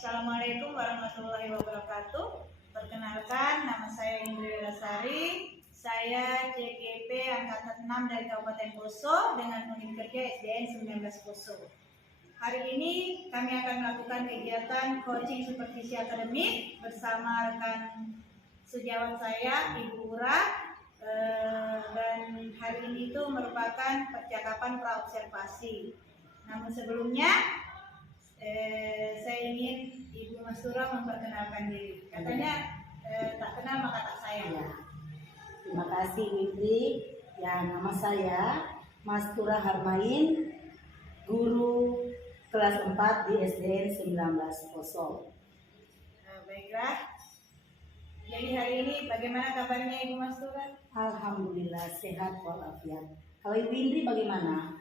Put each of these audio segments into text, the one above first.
Assalamualaikum warahmatullahi wabarakatuh. Perkenalkan, nama saya Indri Lasari. Saya CGP Angkatan 6 dari Kabupaten Poso dengan unit kerja SDN 19 Poso. Hari ini kami akan melakukan kegiatan coaching supervisi akademik bersama rekan sejawat saya, Ibu Ura. Dan hari ini itu merupakan percakapan praobservasi. Namun sebelumnya saya ingin Ibu Mastura memperkenalkan diri. Katanya tak kenal maka tak sayang. Ya. Terima kasih Indri. Ya, nama saya Mastura Harmain, guru kelas 4 di SDN 19 Poso. Baiklah. Jadi hari ini bagaimana kabarnya Ibu Mastura? Alhamdulillah sehat walafiat. Kalau Ibu Indri bagaimana?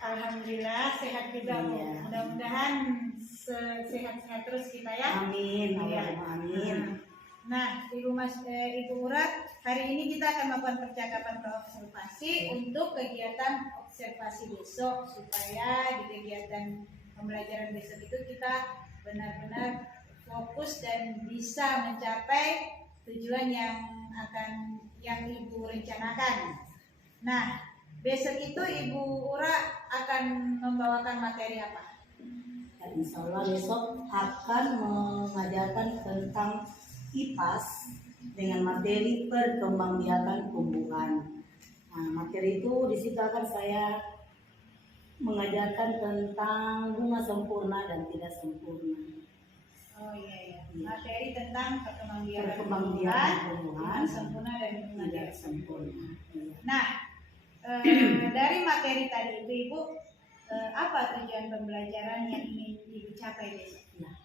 Alhamdulillah sehat juga Bu. Iya. Mudah-mudahan sehat-sehat terus kita ya. Amin. Iya. Amin. Nah, Ibu Urat, hari ini kita akan melakukan percakapan praobservasi untuk kegiatan observasi besok, supaya di kegiatan pembelajaran besok itu kita benar-benar fokus dan bisa mencapai tujuan yang Ibu rencanakan. Nah, besok itu Ibu Ura akan membawakan materi apa? Dan insya Allah besok akan mengajarkan tentang IPAS dengan materi perkembangbiakan tumbuhan. Nah, materi itu di situ akan saya mengajarkan tentang bunga sempurna dan tidak sempurna. Oh iya. Materi tentang perkembangbiakan tumbuhan, sempurna dan bunga tidak sempurna. Nah, dari materi tadi Ibu, apa tujuan pembelajaran yang ingin Ibu capai besok? Nah,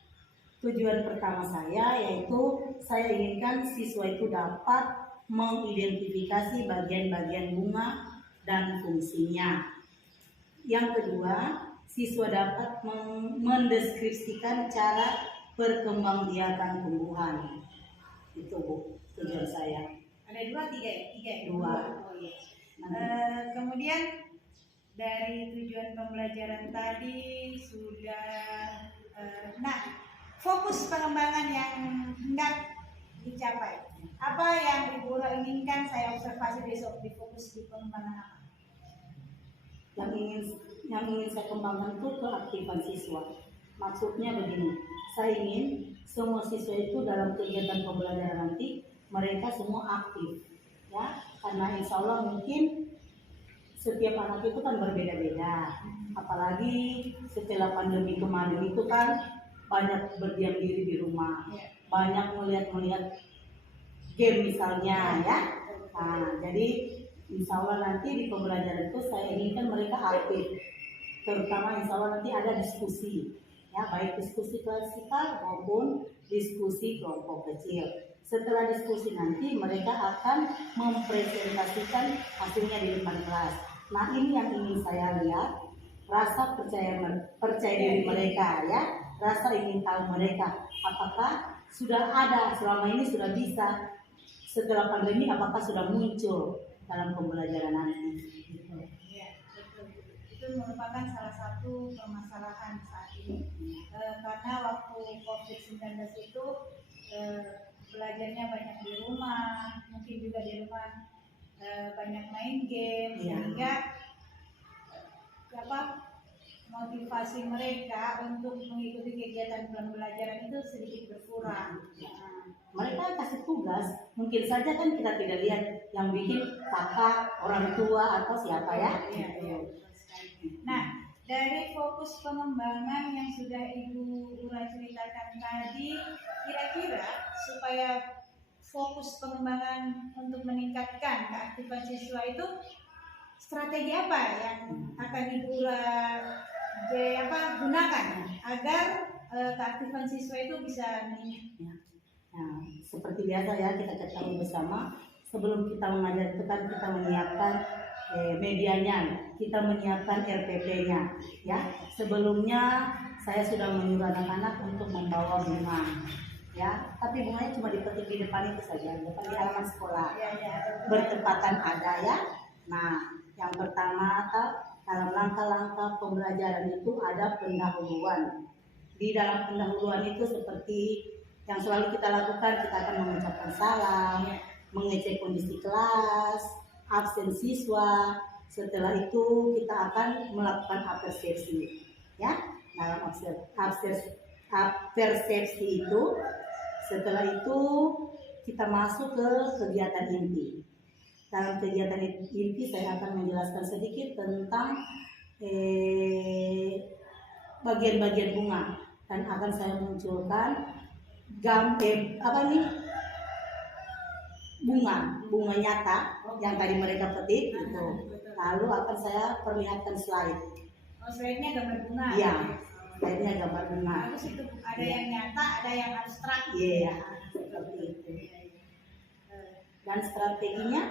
tujuan pertama saya yaitu saya inginkan siswa itu dapat mengidentifikasi bagian-bagian bunga dan fungsinya. Yang kedua, siswa dapat mendeskripsikan cara perkembangbiakan tumbuhan. Itu Bu, tujuan saya. Ada tiga ya? Dua. Oh iya. Kemudian dari tujuan pembelajaran tadi sudah, fokus pengembangan yang hendak dicapai. Apa yang Ibu Ura inginkan saya observasi besok, di fokus di pengembangan apa? Yang ingin saya kembangkan itu keaktifan siswa. Maksudnya begini, saya ingin semua siswa itu dalam kegiatan pembelajaran nanti mereka semua aktif, ya, karena insya Allah mungkin setiap anak itu kan berbeda-beda. Apalagi setelah pandemi kemarin itu kan banyak berdiam diri di rumah, banyak melihat game misalnya, ya. Nah, jadi insya Allah nanti di pembelajaran itu saya inginkan mereka aktif, terutama insya Allah nanti ada diskusi, ya, baik diskusi klasikal maupun diskusi kelompok kecil. Setelah diskusi nanti mereka akan mempresentasikan hasilnya di depan kelas. Nah, ini yang ingin saya lihat, rasa percaya diri mereka, ya, rasa ingin tahu mereka apakah sudah ada selama ini, sudah bisa setelah pandemi, apakah sudah muncul dalam pembelajaran nanti. Iya, betul. Itu merupakan salah satu permasalahan saat ini, karena waktu COVID-19 itu belajarnya banyak di rumah, mungkin juga di rumah banyak main game, sehingga motivasi mereka untuk mengikuti kegiatan pembelajaran itu sedikit berkurang. Mereka kasih tugas, mungkin saja kan kita tidak lihat yang bikin kakak, orang tua atau siapa, ya. Iya. Nah, dari fokus pengembangan yang sudah Ibu Ura ceritakan tadi, kira-kira supaya fokus pengembangan untuk meningkatkan keaktifan siswa itu, strategi apa yang akan Ibu Ura gunakan agar keaktifan siswa itu bisa meningkat? Nah, seperti biasa ya, kita ketahui bersama, sebelum kita mengajar itu kan kita menyiapkan medianya, kita menyiapkan RPP-nya, ya. Sebelumnya saya sudah menyuruh anak-anak untuk membawa bunga, ya, tapi bunganya cuma dipetik di depan itu saja, depan di halaman sekolah. Bertepatan ada, ya. Nah, yang pertama dalam langkah-langkah pembelajaran itu ada pendahuluan. Di dalam pendahuluan itu seperti yang selalu kita lakukan, kita akan mengucapkan salam, mengecek kondisi kelas, absen siswa. Setelah itu kita akan melakukan apersepsi. Ya, dalam apersepsi itu, setelah itu kita masuk ke kegiatan inti. Dalam kegiatan inti saya akan menjelaskan sedikit tentang bagian-bagian bunga, dan akan saya munculkan bunga nyata yang tadi mereka petik itu. Lalu akan saya perlihatkan slide. Oh, slide-nya gambar bunga. Iya, slide-nya gambar bunga. Terus itu ada yang nyata, ada yang abstrak. Iya, seperti itu. Dan strateginya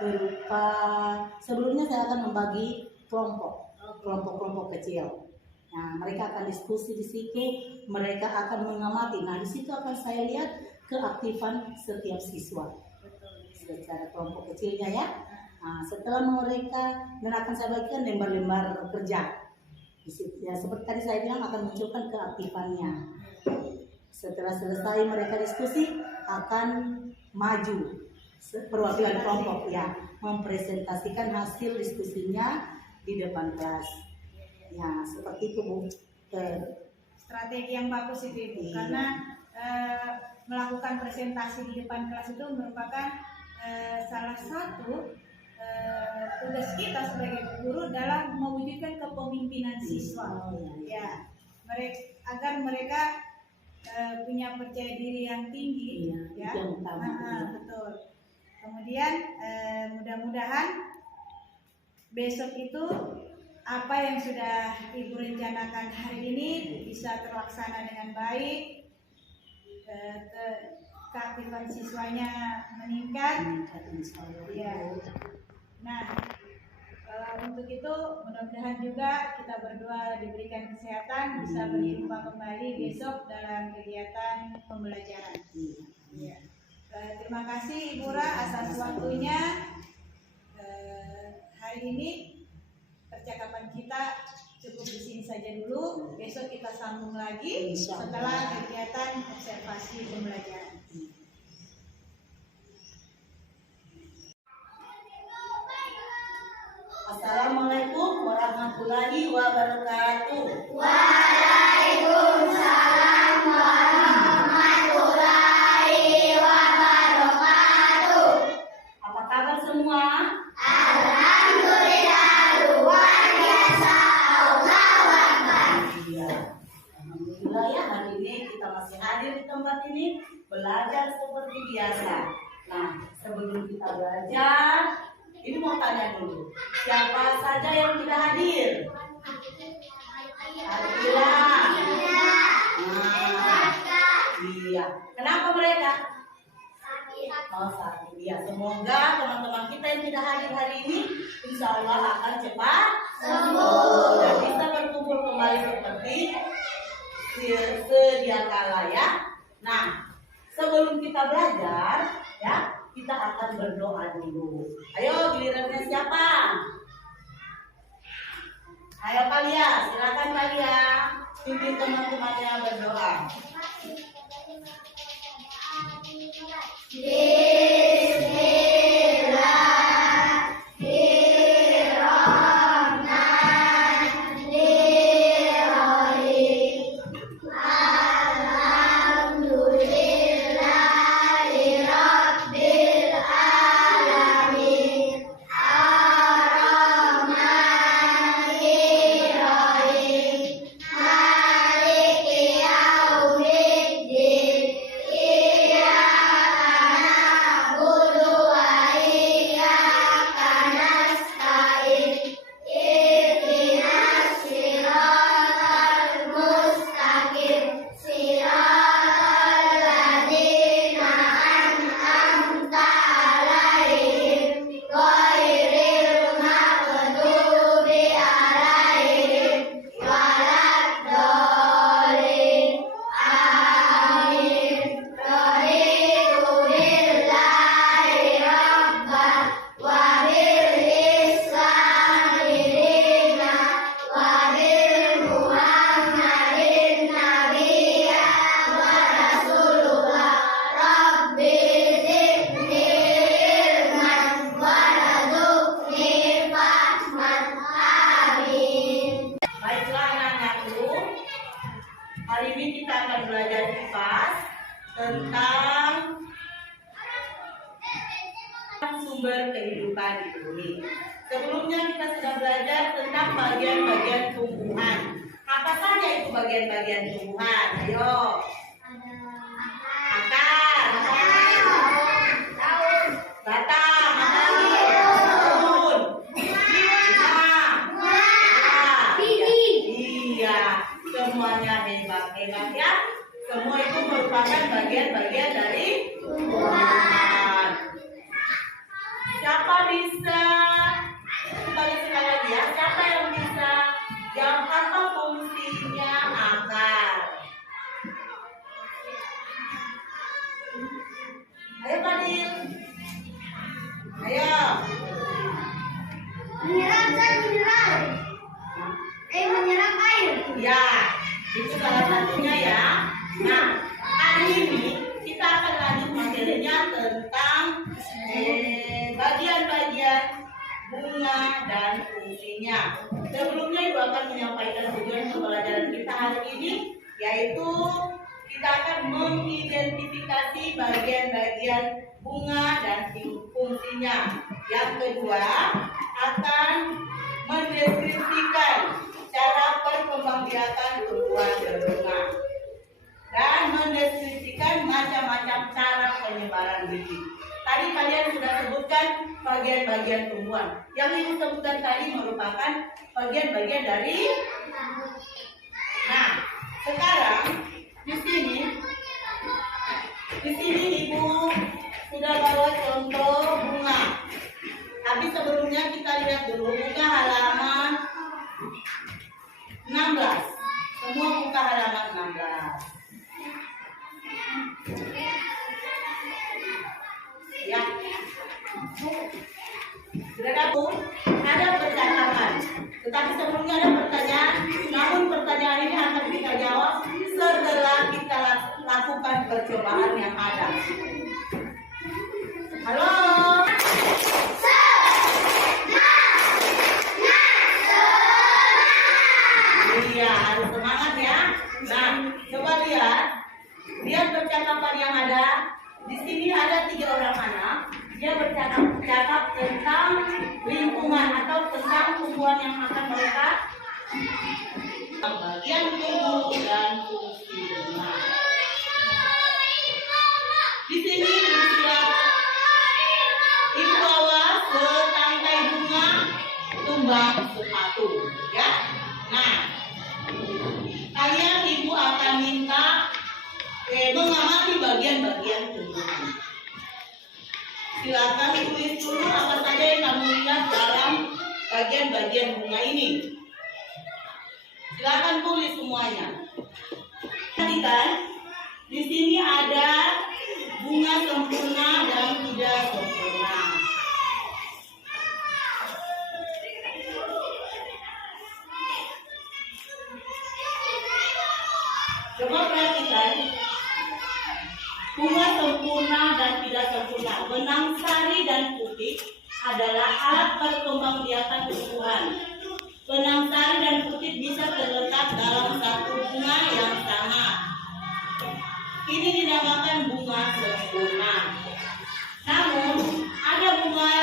berupa, sebelumnya saya akan membagi kelompok kecil. Nah, mereka akan diskusi di situ, mereka akan mengamati. Nah, di situ akan saya lihat keaktifan setiap siswa secara kelompok kecilnya ya. Nah, setelah mereka, dan akan saya bagikan lembar-lembar kerja. Di situ, ya, seperti tadi saya bilang akan munculkan keaktifannya. Setelah selesai mereka diskusi, akan maju perwakilan kelompok ya, mempresentasikan hasil diskusinya di depan kelas. Ya, seperti itu Bu. Strategi yang bagus itu Ibu, Iya. karena melakukan presentasi di depan kelas itu merupakan salah satu tugas kita sebagai guru dalam mewujudkan kepemimpinan siswa. Ya, agar mereka punya percaya diri yang tinggi. Iya, Ya, itu yang utama. betul. Kemudian mudah-mudahan besok itu apa yang sudah Ibu rencanakan hari ini bisa terlaksana dengan baik, keaktifan siswanya meningkat. Ya. Nah, untuk itu mudah-mudahan juga kita berdua diberikan kesehatan, bisa berjumpa kembali besok dalam kegiatan pembelajaran. Ya. Terima kasih Ibu Ra atas waktunya. Hari ini percakapan kita cukup di sini saja dulu. Besok kita sambung lagi setelah kegiatan observasi pembelajaran. Assalamualaikum warahmatullahi wabarakatuh. Waalaikumsalam warahmatullahi wabarakatuh. Apa kabar semua? Alhamdulillah luar biasa. Allahu Akbar. Iya. Alhamdulillah ya, hari ini kita masih hadir di tempat ini belajar seperti biasa. Nah, sebelum kita belajar, ini mau tanya dulu, siapa saja yang tidak hadir? Alhamdulillah. Nah, iya. Kenapa mereka? Oh, sakit. Iya, semoga teman-teman kita yang tidak hadir hari ini, insya Allah akan cepat sembuh dan bisa berkumpul kembali seperti sedia kala ya. Nah, sebelum kita belajar, ya, kita akan berdoa dulu. Ayo, gilirannya siapa? Ayo Kalia, silakan Kalia, pimpin teman-temannya berdoa. tentang sumber kehidupan di bumi. Sebelumnya kita sudah belajar tentang bagian-bagian tumbuhan. Apa saja itu bagian-bagian tumbuhan? Ayo. Akar, batang, daun, iya, semuanya hebat ya. Semua itu merupakan bagian-bagian dari tumbuhan. Siapa bisa? Kembali sekali lagi ya. Siapa yang bisa jawab apa fungsinya akar? Ayo Fadil. Ayo. Menyerap air. Ya, itu salah satunya ya. Nah, hari ini kita akan lanjut materinya tentang bagian-bagian bunga dan fungsinya. Sebelumnya Ibu akan menyampaikan tujuan pembelajaran kita hari ini, yaitu kita akan mengidentifikasi bagian-bagian bunga dan fungsinya. Yang kedua, akan mendeskripsikan cara perkembangbiakan tumbuhan berbunga dan mendeskripsikan macam-macam cara penyebaran biji. Tadi kalian sudah sebutkan bagian-bagian tumbuhan. Yang Ibu sebutkan tadi merupakan bagian-bagian dari. Nah, sekarang di sini Ibu sudah bawa contoh bunga. Tapi sebelumnya kita lihat dulu buka halaman 16. Semua buka halaman 16. Ya. Sudah ada percakapan. Tetapi sebelumnya ada pertanyaan. Namun pertanyaan ini akan kita jawab setelah kita lakukan percobaan yang ada. Halo. Iya, harus semangat ya. Nah, coba lihat percakapan yang ada. Di sini ada 3 orang anak. Dia bercakap tentang lingkungan atau tentang tumbuhan yang akan mereka bagian tubuh dan fungsi bunga. Di sini Ibu bawa setangkai bunga tumbang sepatu, ya. Nah, kalian Ibu akan minta mengamati bagian-bagian tumbuhan. Silakan tulis dulu apa saja yang kamu lihat dalam bagian-bagian bunga ini. Silakan tulis semuanya. Perhatikan, di sini ada bunga sempurna dan tidak sempurna. Coba perhatikan. Bunga sempurna dan tidak sempurna. Benang sari dan putih adalah alat perkembangbiakan tumbuhan. Benang sari dan putih bisa terletak dalam satu bunga yang sama. Ini dinamakan bunga sempurna. Namun, ada bunga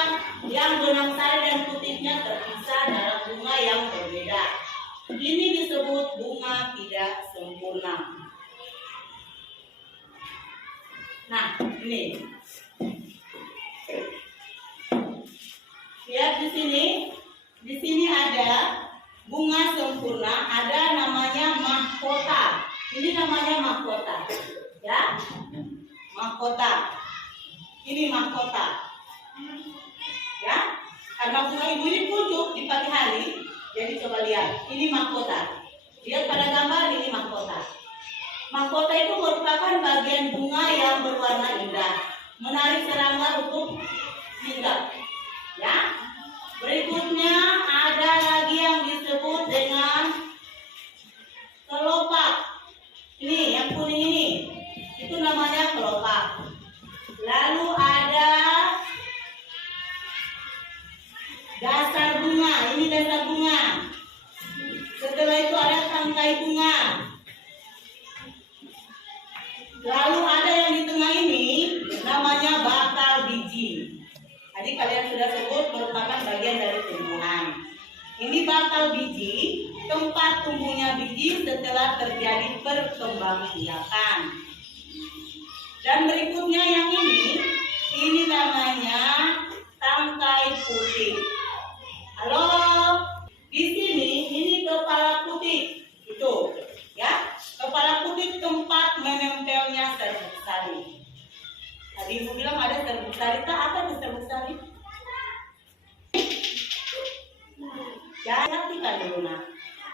yang benang sari dan putihnya terpisah dalam bunga yang berbeda. Ini disebut bunga tidak sempurna. Nah, ini. Lihat di sini. Di sini ada bunga sempurna, ada namanya mahkota. Ini namanya mahkota. Ya. Mahkota. Ini mahkota. Ya. Karena bunga ibu ini pucuk di pagi hari, jadi coba lihat. Ini mahkota. Lihat pada gambar ini mahkota. Mahkota itu merupakan bagian bunga yang berwarna indah, menarik serangga untuk singgah. Ya. Berikutnya ada lagi yang disebut dengan kelopak. Ini yang kuning ini, itu namanya kelopak. Lalu ada dasar bunga. Ini dasar bunga. Setelah itu ada tangkai bunga. Lalu ada yang Tadi kalian sudah sebut merupakan bagian dari tumbuhan. Ini bakal biji, tempat tumbuhnya biji setelah terjadi perkembangbiakan. Dan berikutnya yang ini namanya tangkai putih. Halo, di sini ini kepala putih, itu, ya, kepala putih tempat menempelnya serbuk sari. Tadi ibu bilang ada serbuk sari, apa itu serbuk sari? Ya, perhatikan dulu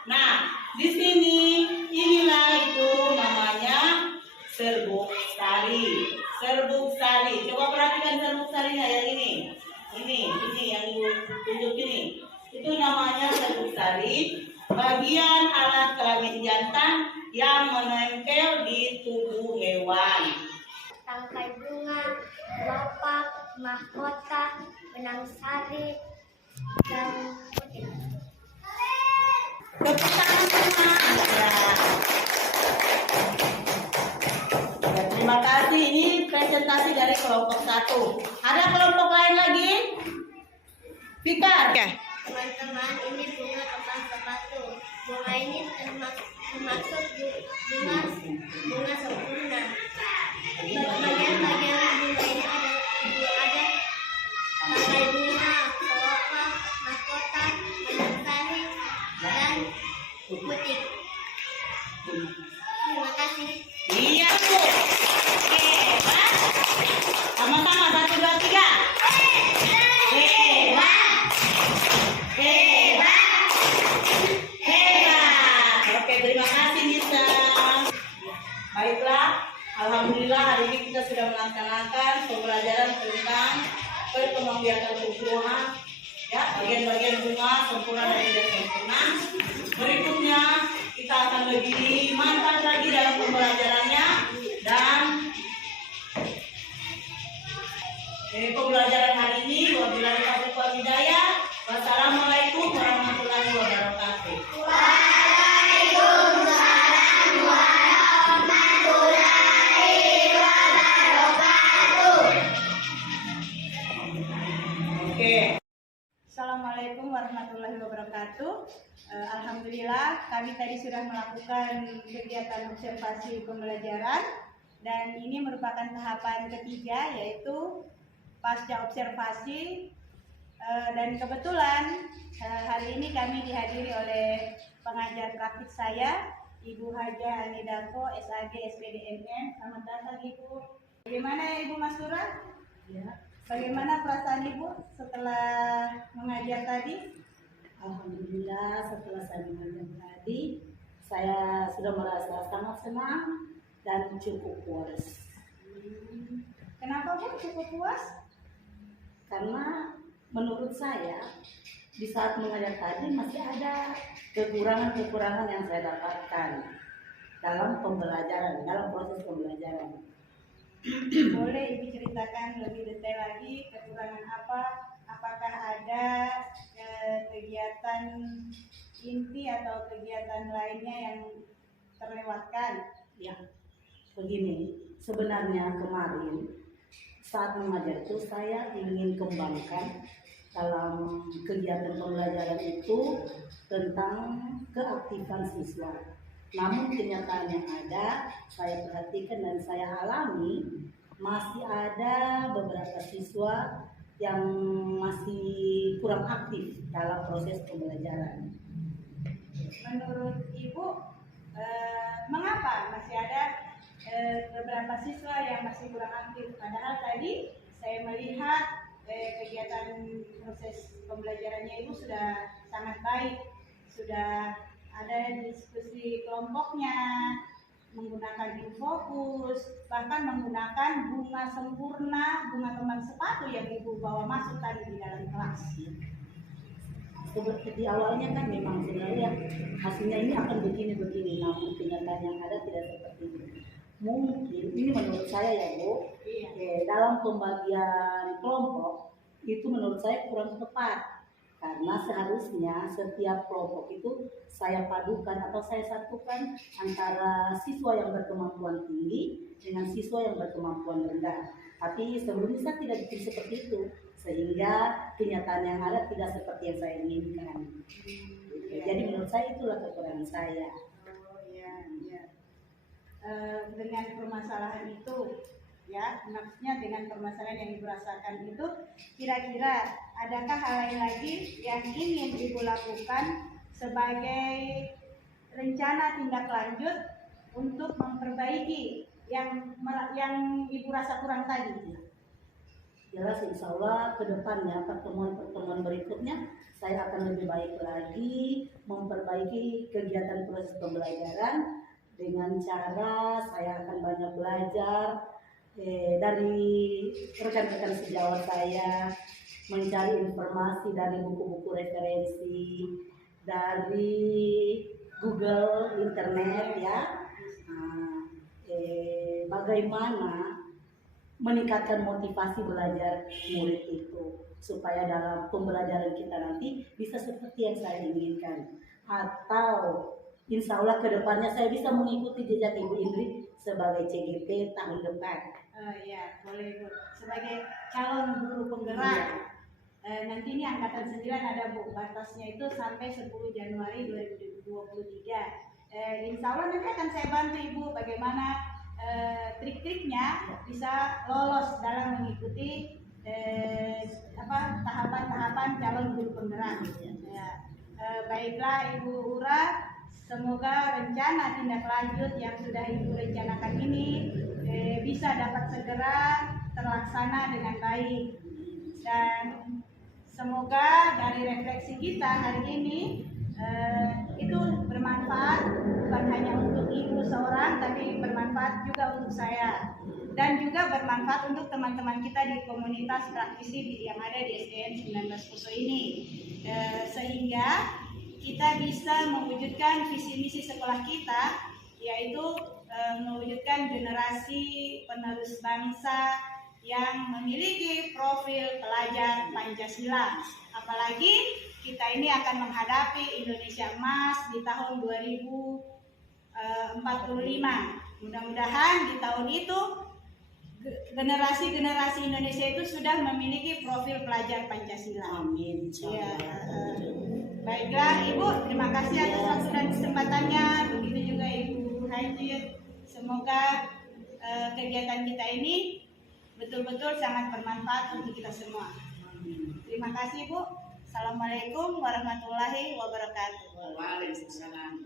nah, di sini inilah itu namanya serbuk sari. Serbuk sari. Coba perhatikan serbuk sarinya yang ini. Ini yang ibu tunjuk ini. Itu namanya serbuk sari. Bagian alat kelamin jantan yang menempel di tubuh hewan. Tangkai bunga, kelopak, mahkota, benang sari, dan putih. Tepuk tangan semua. Ya, terima kasih. Ini presentasi dari kelompok 1. Ada kelompok lain lagi? Fikar. Teman-teman, ini bunga kembang sepatu. Bunga ini termasuk bunga sempurna. Bagian-bagian bunga ini ada tangkai bunga, kelopak, mahkota, benang sari, dan putih. Terima kasih. Iya, Bu. Hebat. Sama-sama 1, 2, 3. Hebat. Hebat. Hebat. Oke, terima kasih Nisa. Baiklah, alhamdulillah hari ini kita sudah melaksanakan pembelajaran tentang perkembangbiakan tumbuhan, ya, bagian-bagian bunga sempurna dan tidak sempurna. Berikutnya kita akan lebih mantap lagi dalam pembelajarannya dan pembelajaran hari ini wabillahi taufiq wal hidayah. Wassalamualaikum warahmatullahi wabarakatuh. Waalaikumsalam warahmatullahi wabarakatuh. Oke. Assalamualaikum warahmatullahi wabarakatuh. Alhamdulillah kami tadi sudah melakukan kegiatan observasi pembelajaran dan ini merupakan tahapan ketiga yaitu pasca observasi dan kebetulan hari ini kami dihadiri oleh pengajar praktik saya Ibu Haja Anidako SAG SPDMN. Selamat datang Ibu. Bagaimana Ibu Masura? Ya, Bagaimana perasaan Ibu setelah mengajar tadi? alhamdulillah setelah saya mengajar tadi, saya sudah merasa sangat senang dan cukup puas. Kenapa Bu cukup puas? Karena menurut saya di saat mengajar tadi masih ada kekurangan-kekurangan yang saya dapatkan dalam pembelajaran, dalam proses pembelajaran. Boleh Ibu ceritakan lebih detail lagi kekurangan apa? Apakah ada kegiatan inti atau kegiatan lainnya yang terlewatkan? Ya, begini, sebenarnya kemarin saat mengajar itu saya ingin kembangkan dalam kegiatan pembelajaran itu tentang keaktifan siswa. Namun kenyataan yang ada, saya perhatikan dan saya alami masih ada beberapa siswa yang masih kurang aktif dalam proses pembelajaran. Menurut Ibu, mengapa masih ada beberapa siswa yang masih kurang aktif? Padahal tadi saya melihat kegiatan proses pembelajarannya Ibu sudah sangat baik, sudah ada diskusi kelompoknya, menggunakan infokus, bahkan menggunakan bunga sempurna, bunga kembang sepatu yang Ibu bawa masuk tadi di dalam kelas. Seperti di awalnya kan memang sebenarnya hasilnya ini akan begini-begini, namun kenyataan yang ada tidak seperti ini. Mungkin ini menurut saya ya Bu, dalam pembagian kelompok itu menurut saya kurang tepat. Karena seharusnya setiap kelompok itu saya padukan atau saya satukan antara siswa yang berkemampuan tinggi dengan siswa yang berkemampuan rendah. Tapi sebelumnya saya tidak bikin seperti itu. sehingga kenyataan yang ada tidak seperti yang saya inginkan. Jadi menurut saya itulah kekurangan saya. Oh iya, iya. Dengan permasalahan itu, ya, maksudnya dengan permasalahan yang Ibu rasakan itu, kira-kira adakah hal lain lagi yang ingin Ibu lakukan sebagai rencana tindak lanjut untuk memperbaiki yang Ibu rasa kurang tadi? Jelas insya Allah ke depannya pertemuan-pertemuan berikutnya saya akan lebih baik lagi memperbaiki kegiatan proses pembelajaran dengan cara saya akan banyak belajar dari rekan-rekan sejawat saya, mencari informasi dari buku-buku referensi, dari Google, internet ya. Bagaimana meningkatkan motivasi belajar murid itu supaya dalam pembelajaran kita nanti bisa seperti yang saya inginkan, atau insya Allah kedepannya saya bisa mengikuti jejak Ibu Indri sebagai CGP tahun depan. Ya, boleh Bu. Sebagai calon guru penggerak, nanti ini angkatan 9 ada Bu, batasnya itu sampai 10 Januari 2023. Insya Allah nanti akan saya bantu Ibu bagaimana trik-triknya bisa lolos dalam mengikuti tahapan-tahapan calon guru penggerak. Ya. Baiklah Ibu Ura, semoga rencana tindak lanjut yang sudah Ibu rencanakan ini bisa dapat segera terlaksana dengan baik, dan semoga dari refleksi kita hari ini itu bermanfaat bukan hanya untuk Ibu seorang, tapi bermanfaat juga untuk saya dan juga bermanfaat untuk teman-teman kita di komunitas praktisi yang ada di SDN 19 Poso ini, sehingga kita bisa mewujudkan visi misi sekolah kita, yaitu mewujudkan generasi penerus bangsa yang memiliki profil pelajar Pancasila. Apalagi kita ini akan menghadapi Indonesia Emas di tahun 2045. Mudah-mudahan di tahun itu generasi-generasi Indonesia itu sudah memiliki profil pelajar Pancasila. Amin. Ya, baiklah Ibu, terima kasih atas waktu dan kesempatannya. Begitu juga Ibu Hajir. Semoga kegiatan kita ini betul-betul sangat bermanfaat untuk kita semua. Terima kasih Bu. Assalamualaikum warahmatullahi wabarakatuh. Waalaikumsalam.